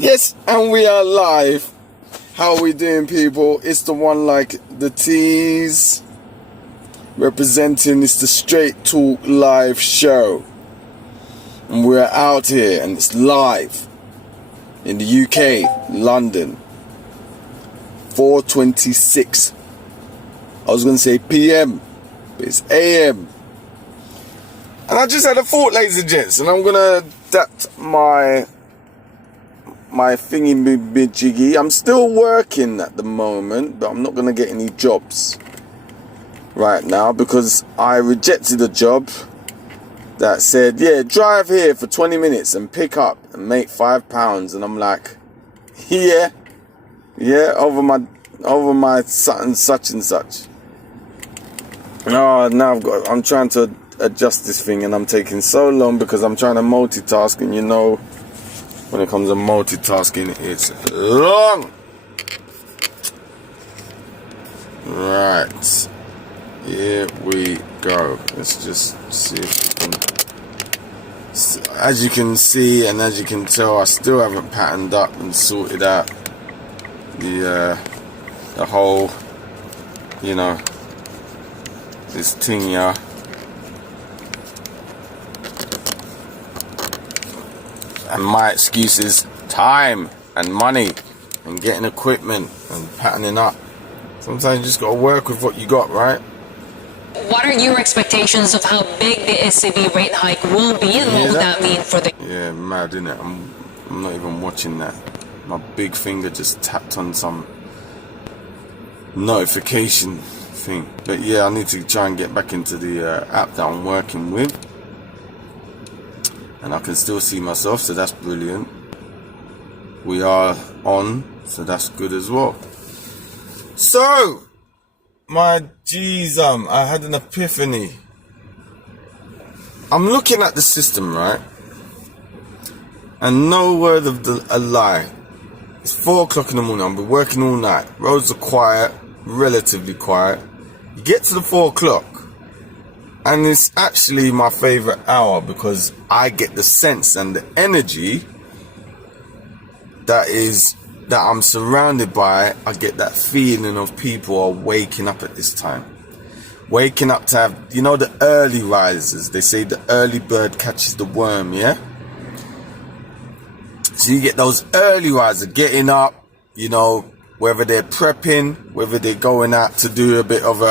Yes, and we are live. How are we doing, people? It's the one like the Teez representing. It's the Straight Talk live show, and we're out here, and it's live in the UK, London, 4:26. I was gonna say PM, but it's AM. And I just had a thought, ladies and gents, and I'm gonna adapt my thingy jiggy. I'm still working at the moment, but I'm not gonna get any jobs right now because I rejected a job that said, yeah, drive here for 20 minutes and pick up and make £5. And I'm like, yeah, over my such and such. No, now I'm trying to adjust this thing, and I'm taking so long because I'm trying to multitask, and you know, when it comes to multitasking, it's long. Right, here we go. Let's just see if we can. As you can see, and as you can tell, I still haven't patterned up and sorted out the whole, you know, this thing here. And my excuse is time and money and getting equipment and patterning up. Sometimes you just got to work with what you got, right? What are your expectations of how big the ECB rate hike will be, and what would that mean for the... Yeah, mad, innit? I'm not even watching that. My big finger just tapped on some notification thing. But yeah, I need to try and get back into the app that I'm working with. And I can still see myself, so that's brilliant. We are on, so that's good as well. So, my G's, I had an epiphany. I'm looking at the system, right? And no word of a lie. It's 4 o'clock in the morning. I've been working all night. Roads are quiet, relatively quiet. You get to the 4 o'clock. And it's actually my favorite hour because I get the sense and the energy that I'm surrounded by. I get that feeling of people are waking up at this time. Waking up to have, you know, the early risers. They say the early bird catches the worm, yeah? So you get those early risers getting up, you know, whether they're prepping, whether they're going out to do a bit of,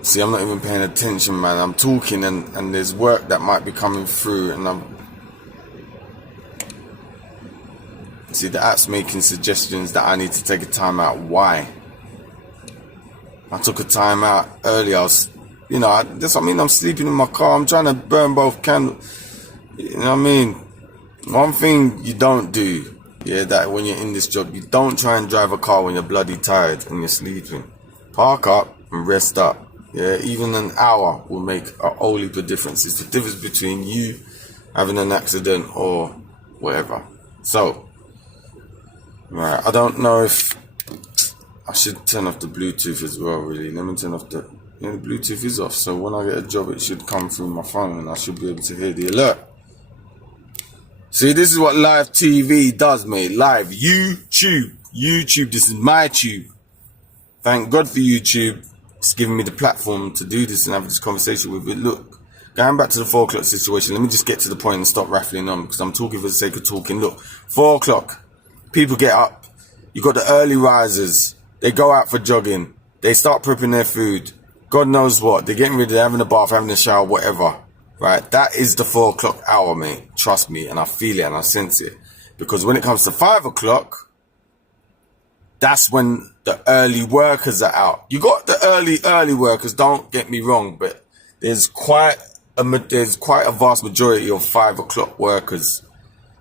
see, I'm not even paying attention, man. I'm talking and there's work that might be coming through, and see, the app's making suggestions that I need to take a time out. Why? I took a time out earlier. That's what I mean. I'm sleeping in my car. I'm trying to burn both candles. You know what I mean? One thing you don't do, yeah, that when you're in this job, you don't try and drive a car when you're bloody tired and you're sleeping. Park up and rest up. Yeah, even an hour will make a whole heap of difference. It's the difference between you having an accident or whatever. So, right, I don't know if I should turn off the Bluetooth as well, really. Let me turn off the Bluetooth is off. So when I get a job, it should come through my phone and I should be able to hear the alert. See, this is what live TV does, mate. Live YouTube. This is my tube. Thank God for YouTube. It's giving me the platform to do this and have this conversation with it. Look, going back to the 4 o'clock situation, let me just get to the point and stop rattling on because I'm talking for the sake of talking. Look, 4 o'clock, people get up. You got the early risers. They go out for jogging. They start prepping their food. God knows what. They're getting ready, they're having a bath, having a shower, whatever. Right? That is the 4 o'clock hour, mate. Trust me. And I feel it and I sense it. Because when it comes to 5 o'clock, that's when the early workers are out. You got the early workers, don't get me wrong, but there's quite a vast majority of 5 o'clock workers.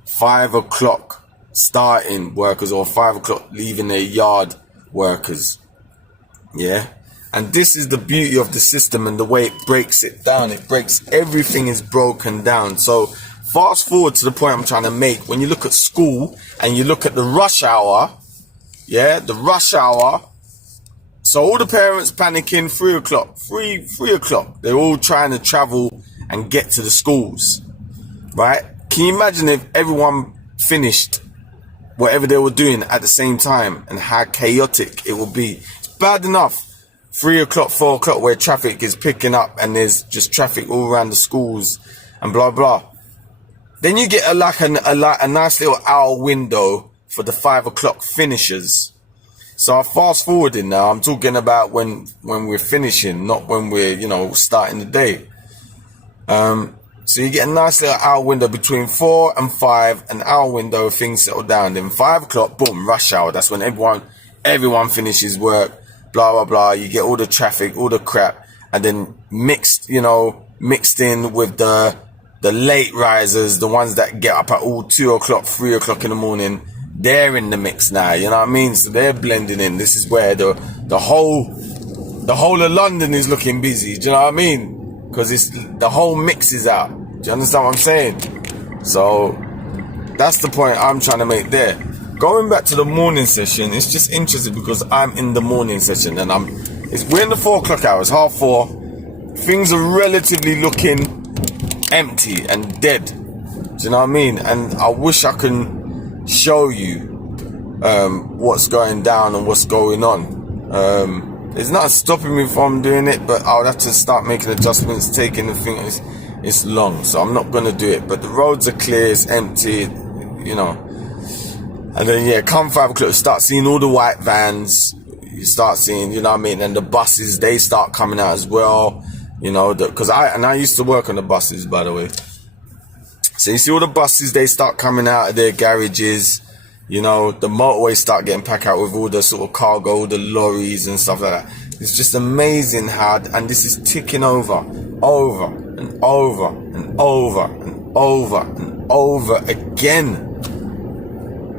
5 o'clock starting workers or 5 o'clock leaving their yard workers. Yeah? And this is the beauty of the system and the way it breaks it down. Everything is broken down. So fast forward to the point I'm trying to make. When you look at school and you look at the rush hour, yeah, the rush hour. So all the parents panicking, 3 o'clock, 3 o'clock. They're all trying to travel and get to the schools, right? Can you imagine if everyone finished whatever they were doing at the same time, and how chaotic it will be. It's bad enough 3 o'clock, 4 o'clock, where traffic is picking up and there's just traffic all around the schools and blah blah. Then you get a nice little hour window for the 5 o'clock finishers. So I'm fast forwarding now. I'm talking about when we're finishing, not when we're, starting the day. So you get a nice little hour window between 4 and 5, an hour window, things settle down. Then 5 o'clock, boom, rush hour. That's when everyone finishes work, blah, blah, blah. You get all the traffic, all the crap, and then mixed in with the late risers, the ones that get up at all 2 o'clock, 3 o'clock in the morning. They're in the mix now, you know what I mean? So they're blending in. This is where the whole of London is looking busy. Do you know what I mean? Because the whole mix is out. Do you understand what I'm saying? So that's the point I'm trying to make there. Going back to the morning session, it's just interesting because I'm in the morning session and we're in the 4 o'clock hours, 3:30. Things are relatively looking empty and dead. Do you know what I mean? And I wish I can show you what's going down and what's going on. There's nothing stopping me from doing it, but I'll have to start making adjustments, taking the thing. It's long, so I'm not gonna do it. But the roads are clear, it's empty, And then come 5 o'clock, you start seeing all the white vans. You start seeing, you know what I mean, and the buses, they start coming out as well. Because I used to work on the buses, by the way. So you see all the buses, they start coming out of their garages. The motorways start getting packed out with all the sort of cargo, all the lorries and stuff like that. It's just amazing how, and this is ticking over and over and over and over and over again.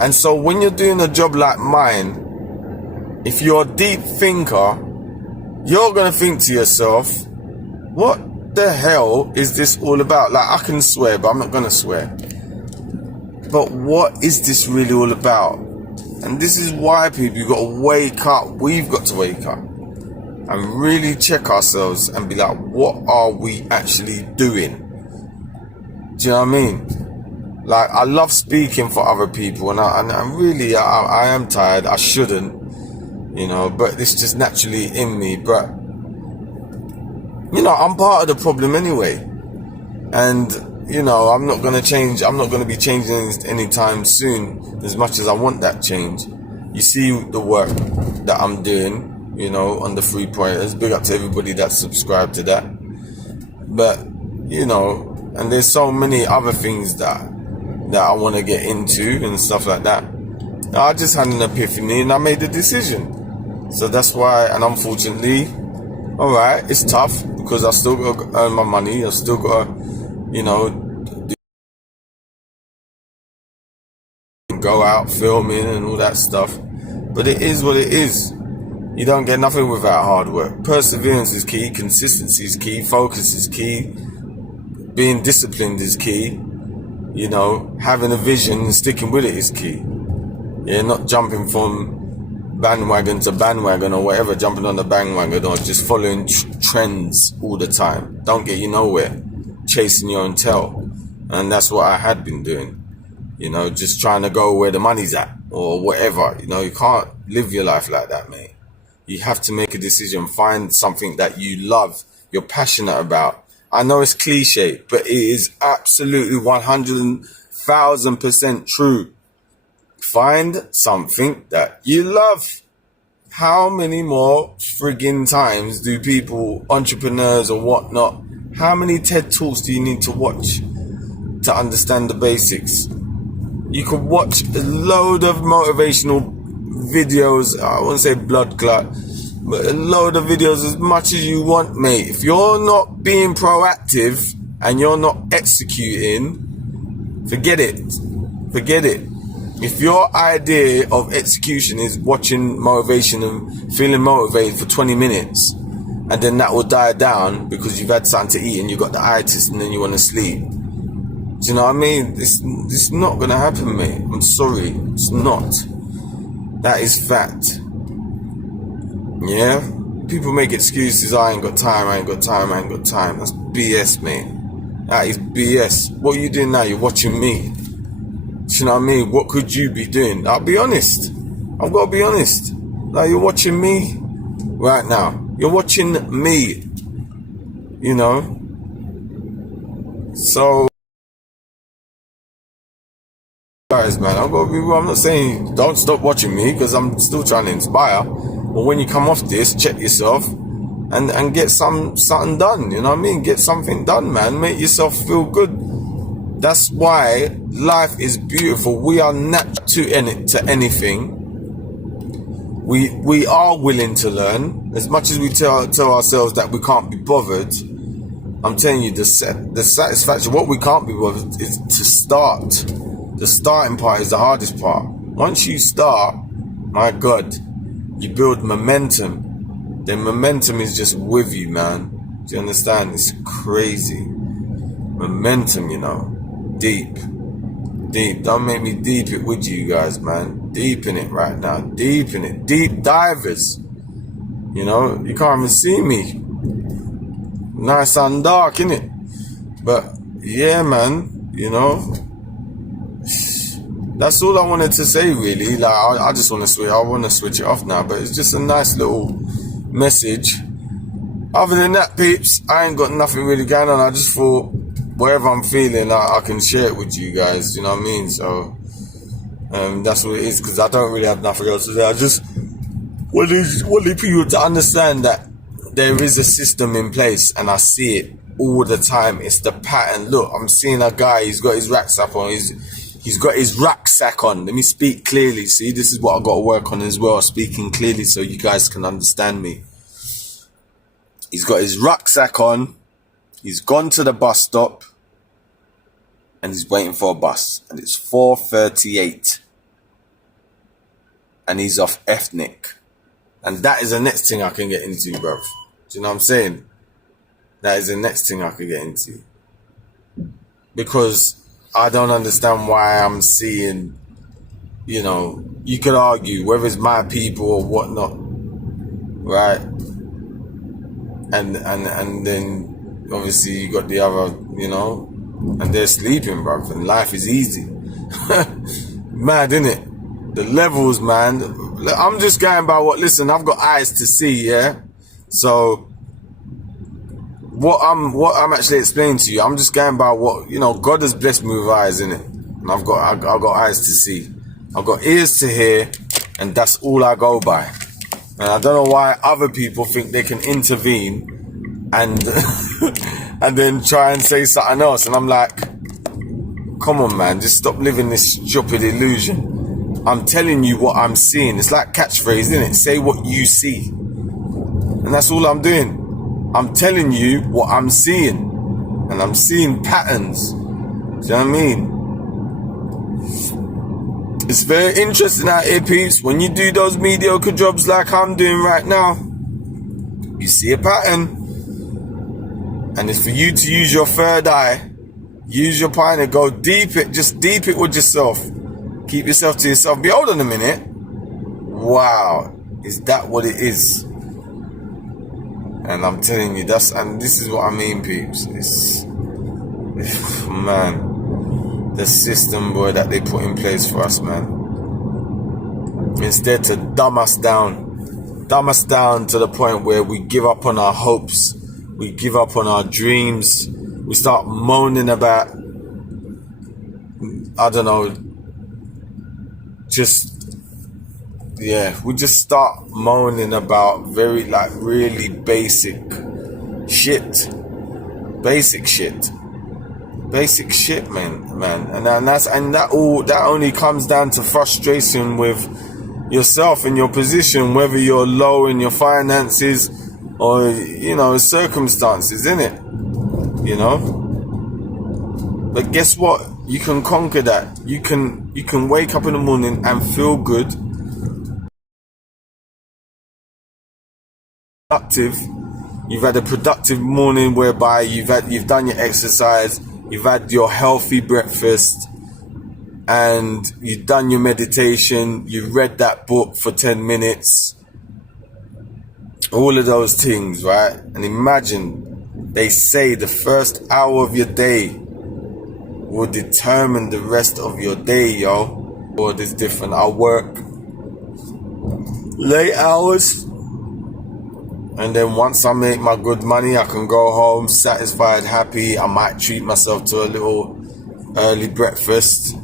And so when you're doing a job like mine, if you're a deep thinker, you're going to think to yourself, what the hell is this all about? Like, I can swear, but I'm not gonna swear. But what is this really all about? And this is why, people, you've got to wake up. We've got to wake up and really check ourselves and be like, what are we actually doing? Do you know what I mean? Like, I love speaking for other people, and I am tired. I shouldn't, but it's just naturally in me. But I'm part of the problem anyway. And, I'm not going to change. I'm not going to be changing anytime soon, as much as I want that change. You see the work that I'm doing, on the 3-pointers. Big up to everybody that's subscribed to that. But, and there's so many other things that I want to get into and stuff like that. I just had an epiphany and I made a decision. So that's why, and unfortunately, alright, it's tough because I still got to earn my money. I still got to, go out filming and all that stuff. But it is what it is. You don't get nothing without hard work. Perseverance is key. Consistency is key. Focus is key. Being disciplined is key. Having a vision and sticking with it is key. Not jumping from bandwagon to bandwagon or whatever, jumping on the bandwagon or just following trends all the time. Don't get you nowhere. Chasing your own tail. And that's what I had been doing. Just trying to go where the money's at or whatever. You can't live your life like that, mate. You have to make a decision. Find something that you love, you're passionate about. I know it's cliche, but it is absolutely 100,000% true. Find something that you love. How many more friggin' times do people, entrepreneurs or whatnot, how many TED Talks do you need to watch to understand the basics? You could watch a load of motivational videos. I won't say blood clot, but a load of videos as much as you want, mate. If you're not being proactive and you're not executing, forget it. Forget it. If your idea of execution is watching motivation and feeling motivated for 20 minutes, and then that will die down because you've had something to eat and you got the itis and then you want to sleep. Do you know what I mean? This not going to happen, mate. I'm sorry. It's not. That is fact. Yeah? People make excuses. I ain't got time. That's BS, mate. That is BS. What are you doing now? You're watching me. you know what I mean? What could you be doing? I'll be honest. I've got to be honest. Like, you're watching me right now. You're watching me. You know? So, guys, man, I'm not saying don't stop watching me, because I'm still trying to inspire. But when you come off this, check yourself and get something done. You know what I mean? Get something done, man. Make yourself feel good. That's why life is beautiful. We are not to anything. We are willing to learn. As much as we tell ourselves that we can't be bothered, I'm telling you, the satisfaction, what we can't be bothered is to start. The starting part is the hardest part. Once you start, my God, you build momentum. Then momentum is just with you, man. Do you understand? It's crazy. Momentum, you know. Deep. Don't make me deep it with you guys, man. Deep in it right now. Deep in it. Deep divers. You know, you can't even see me. Nice and dark, innit? But yeah, man, you know, that's all I wanted to say, really. Like, I just want to switch. I want to switch it off now. But it's just a nice little message. Other than that, peeps, I ain't got nothing really going on. I just thought, whatever I'm feeling, I can share it with you guys. You know what I mean? So that's what it is. Because I don't really have nothing else to say. I just wanted people to understand that there is a system in place, and I see it all the time. It's the pattern. Look, I'm seeing a guy. He's got his rucksack on. He's got his rucksack on. Let me speak clearly. See, this is what I've got to work on as well. Speaking clearly so you guys can understand me. He's got his rucksack on. He's gone to the bus stop, and he's waiting for a bus. And it's 4:38, and he's off ethnic. And that is the next thing I can get into, bruv. Do you know what I'm saying? That is the next thing I could get into. Because I don't understand why I'm seeing, you know, you could argue whether it's my people or whatnot, right? And then obviously you got the other, you know, and they're sleeping, bruv, and life is easy. Mad, innit? The levels, man. I'm just going by what, listen, I've got eyes to see, yeah? So what I'm actually explaining to you, I'm just going by what, you know, God has blessed me with eyes, innit? And I've got eyes to see. I've got ears to hear, and that's all I go by. And I don't know why other people think they can intervene and and then try and say something else. And I'm like, come on, man, just stop living this stupid illusion. I'm telling you what I'm seeing. It's like catchphrase, isn't it? Say what you see. And that's all I'm doing. I'm telling you what I'm seeing. And I'm seeing patterns. Do you know what I mean? It's very interesting out here, peeps. When you do those mediocre jobs like I'm doing right now, you see a pattern. And it's for you to use your third eye. Use your pioneer. Go deep it. Just deep it with yourself. Keep yourself to yourself. Be hold on a minute. Wow. Is that what it is? And I'm telling you, and this is what I mean, peeps. It's, man, the system, boy, that they put in place for us, man. Instead to dumb us down to the point where we give up on our hopes. We give up on our dreams. We start moaning about, I don't know, we just start moaning about really basic shit, man. And that only comes down to frustration with yourself and your position, whether you're low in your finances or, you know, circumstances, innit? You know? But guess what? You can conquer that. You can wake up in the morning and feel good, productive. You've had a productive morning whereby you've done your exercise, you've had your healthy breakfast, and you've done your meditation, you've read that book for 10 minutes. All of those things, right? And imagine, they say the first hour of your day will determine the rest of your day, yo. World is different. I work late hours, and then once I make my good money, I can go home satisfied, happy. I might treat myself to a little early breakfast.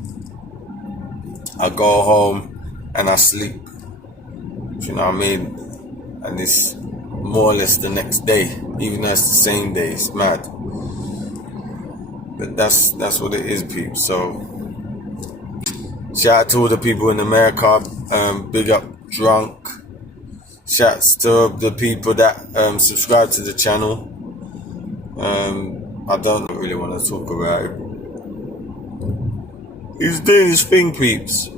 I go home and I sleep. You know what I mean? And it's more or less the next day, even though it's the same day. It's mad. But that's what it is, peeps. So shout out to all the people in America. Big up Drunk. Shouts to the people that subscribe to the channel. I don't really want to talk about it. He's doing his thing, peeps.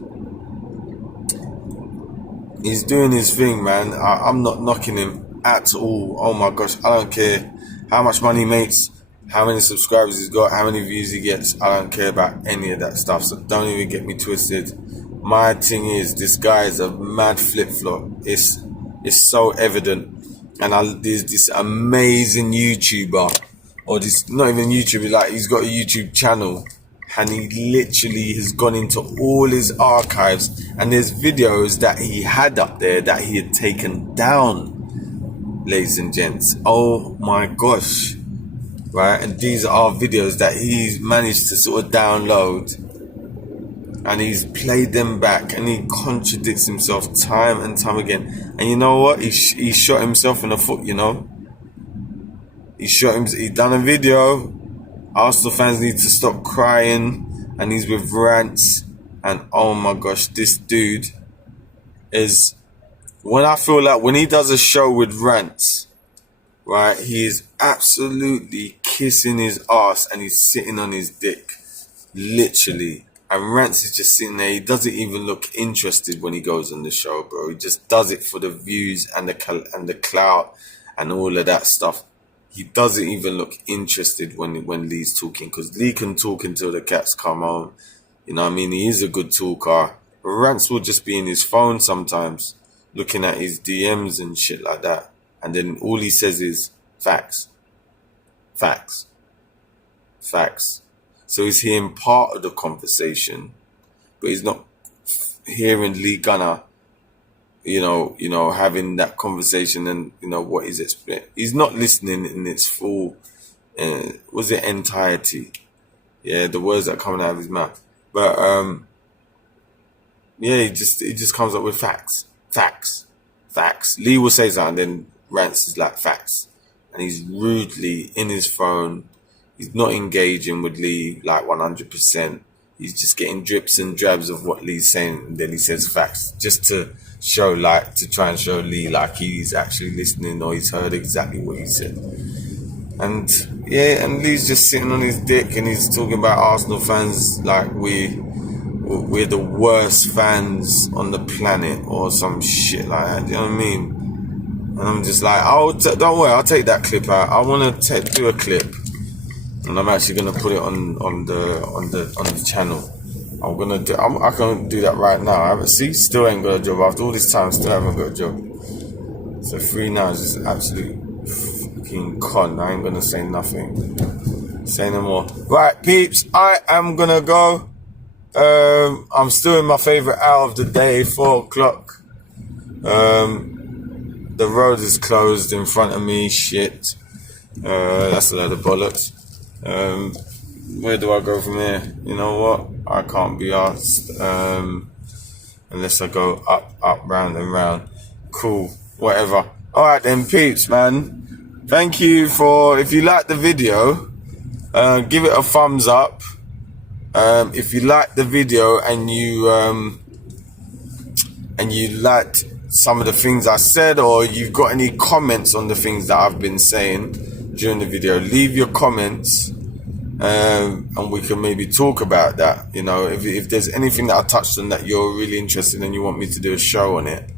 He's doing his thing, man. I'm not knocking him at all. Oh my gosh, I don't care how much money he makes, how many subscribers he's got, how many views he gets. I don't care about any of that stuff, so don't even get me twisted. My thing is, this guy is a mad flip-flop. It's so evident. And there's this amazing YouTuber, or this, not even YouTuber, like he's got a YouTube channel, and he literally has gone into all his archives, and there's videos that he had up there that he had taken down, ladies and gents. Oh my gosh. Right, and these are videos that he's managed to sort of download, and he's played them back, and he contradicts himself time and time again. And you know what? He shot himself in the foot, you know. He done a video. Arsenal fans need to stop crying, and he's with rants. And oh my gosh, this dude is, I feel like when he does a show with rants, right, he is absolutely kissing his ass and he's sitting on his dick, literally. And Rance is just sitting there. He doesn't even look interested when he goes on the show, bro. He just does it for the views and the clout and all of that stuff. He doesn't even look interested when Lee's talking, because Lee can talk until the cats come home. You know what I mean? He is a good talker. Rance will just be in his phone sometimes, looking at his DMs and shit like that. And then all he says is facts. Facts. Facts. So he's hearing part of the conversation, but he's not hearing Lee Gunner, you know, having that conversation and, you know, what is explained. He's not listening in its full, entirety. Yeah, the words that are coming out of his mouth. But, yeah, he just comes up with facts. Lee will say something, then Rance is like facts. And he's rudely in his phone. He's not engaging with Lee like 100%. He's just getting drips and drabs of what Lee's saying, and then he says facts, just to try and show Lee like he's actually listening, or he's heard exactly what he said. And yeah, and Lee's just sitting on his dick, and he's talking about Arsenal fans like we're the worst fans on the planet or some shit like that. Do you know what I mean? And I'm just like, don't worry, I'll take that clip out. I want to do a clip. And I'm actually gonna put it on the channel. I can do that right now. Still ain't got a job after all this time. Still haven't got a job. So 3 now is just absolute fucking con. I ain't gonna say nothing. Say no more. Right, peeps. I am gonna go. I'm still in my favorite hour of the day, 4 o'clock. The road is closed in front of me. Shit. That's a load of bollocks. Where do I go from here? You know what? I can't be asked. Unless I go up, round and round. Cool. Whatever. Alright then, peeps, man. Thank you if you like the video, give it a thumbs up. If you like the video and you liked some of the things I said, or you've got any comments on the things that I've been saying during the video, leave your comments, and we can maybe talk about that. You know, if there's anything that I touched on that you're really interested in and you want me to do a show on it,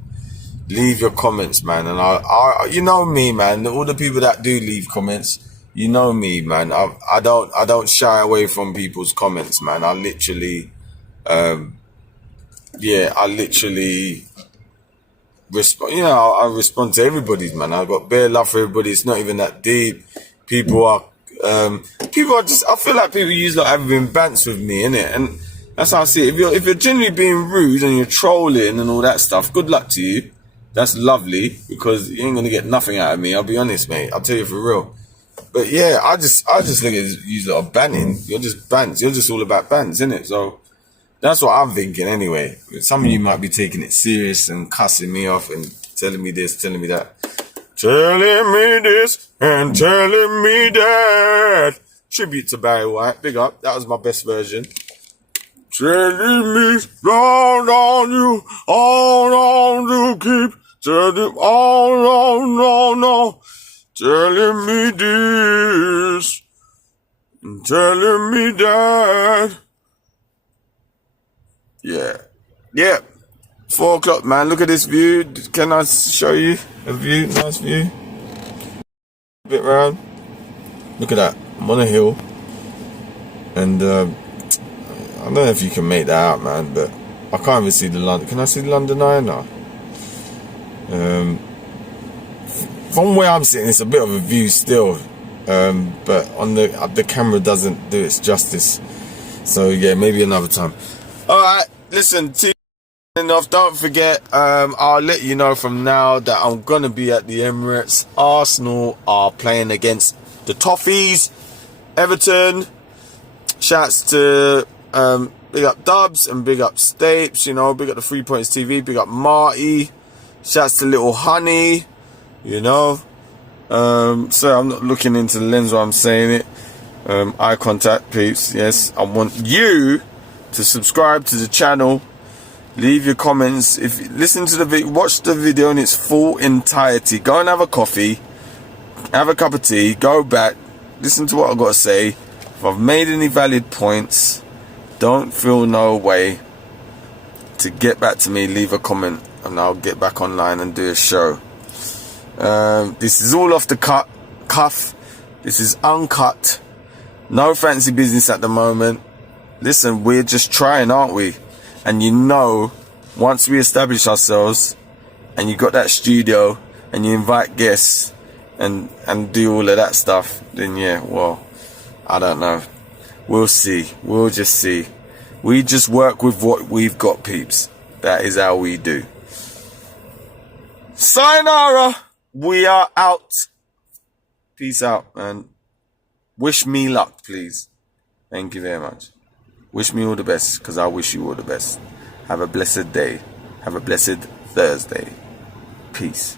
leave your comments, man. And I you know me, man, all the people that do leave comments, you know me, man. I don't shy away from people's comments, man. I literally respond. You know, I respond to everybody's, man. I've got bare love for everybody. It's not even that deep. People are People are just, I feel like people use like having bants with me, innit? And that's how I see it. If you're genuinely being rude and you're trolling and all that stuff, good luck to you. That's lovely, because you ain't gonna get nothing out of me. I'll be honest, mate. I'll tell you for real. But yeah, I just look at you lot of banning. You're just bans. You're just all about bans, innit? So that's what I'm thinking anyway. Some of you might be taking it serious and cussing me off and telling me this, telling me that. Telling me this and telling me that. Tribute to Barry White. Big up. That was my best version. Telling me down on you, all on to keep. Telling no. Telling me this and telling me that. Yeah. 4 o'clock, man. Look at this view. Can I show you a view? Nice view. A bit round. Look at that. I'm on a hill. And I don't know if you can make that out, man, but I can't even see the London. Can I see the London Eye now? From where I'm sitting, it's a bit of a view still. But on the camera doesn't do its justice. So yeah, maybe another time. Alright, listen, Teez enough. Don't forget, I'll let you know from now that I'm gonna be at the Emirates. Arsenal are playing against the Toffees, Everton. Shouts to big up Dubs and big up Stapes, you know, big up the 3 Points TV, big up Marty. Shouts to Little Honey, you know. So I'm not looking into the lens while I'm saying it. Eye contact, peeps. Yes, I want you to subscribe to the channel. Leave your comments. If you listen to the video, watch the video in its full entirety. Go and have a coffee, have a cup of tea, go back, listen to what I've got to say. If I've made any valid points, don't feel no way to get back to me. Leave a comment and I'll get back online and do a show. This is all off the cuff. This is uncut. No fancy business at the moment. Listen, we're just trying, aren't we? And you know, once we establish ourselves and you got that studio and you invite guests and do all of that stuff, then yeah, well, I don't know. We'll see. We'll just see. We just work with what we've got, peeps. That is how we do. Sayonara. We are out. Peace out, and wish me luck, please. Thank you very much. Wish me all the best, because I wish you all the best. Have a blessed day. Have a blessed Thursday. Peace.